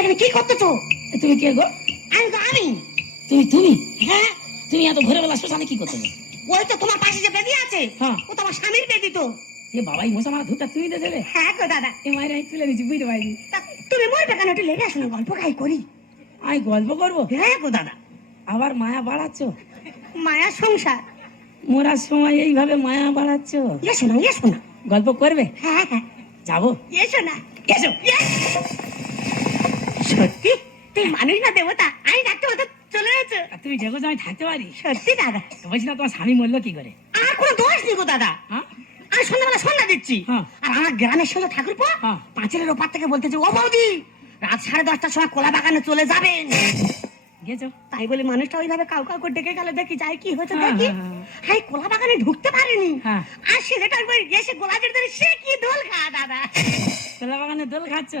এখানে কি করতেছো? তুমি কে গো? আমি তো আমি। তুমি হ্যাঁ, তুমি এত ভোরবেলা শ্মশানে কি করতে যাও? ওই তো তোমার পাশে যে বেদি আছে, হ্যাঁ। ও তো আমার স্বামীর বেদি তো। এ বাবাই মশা মারা ধূপটা তুমি দেছিলে? হ্যাঁ গো দাদা। এ মায়ের আমি তুলে দিচ্ছি, বুঝতে পারিনি। তা তুমি মরবে কেন? একটু লেগে আসো না, গল্প খাই করি। আমি গল্প করবো? হ্যাঁ গো দাদা। আবার মায়া বাড়াচ্ছ? মায়া সংসার। মোরার সময় এইভাবে মায়া বাড়াচ্ছ? এসো না, এসো না। গল্প করবে? হ্যাঁ হ্যাঁ, যাবো? এসো না। এসো। সত্যি তুই মানুষ না দেবতা? আমি ডাকতে হতে চলে যাচ্ছ? আর তুমি দেখো যে আমি থাকতে পারি? সত্যি দাদা। বলছি না তোমার স্বামী মরলো কি করে? আর কোনো দোষ নেই গো দাদা। হ্যাঁ? আমি সন্ধ্যাবেলা সন্ধ্যা দিচ্ছি, হ্যাঁ। আর আমার গ্রামের সঙ্গে ঠাকুরপো হ্যাঁ। পাঁচিলের ওপার থেকে বলতেছে, ও বৌদি রাত 10:30টার সময় কলা বাগানে চলে যাবেন। গেছো? তাই বলে মানুষটা ওইভাবে কাউ কাউ করে ডেকে গেলে দেখি যাই কি হয়েছে হ্যাঁ, দেখি। হ্যাঁ, হাই কলা বাগানে ঢুকতে পারিনি, হ্যাঁ। আর ছেলেটার বই এসে গোলাপের ধরে সে কি দোল খা দাদা। কলা বাগানে দোল খাচ্ছ?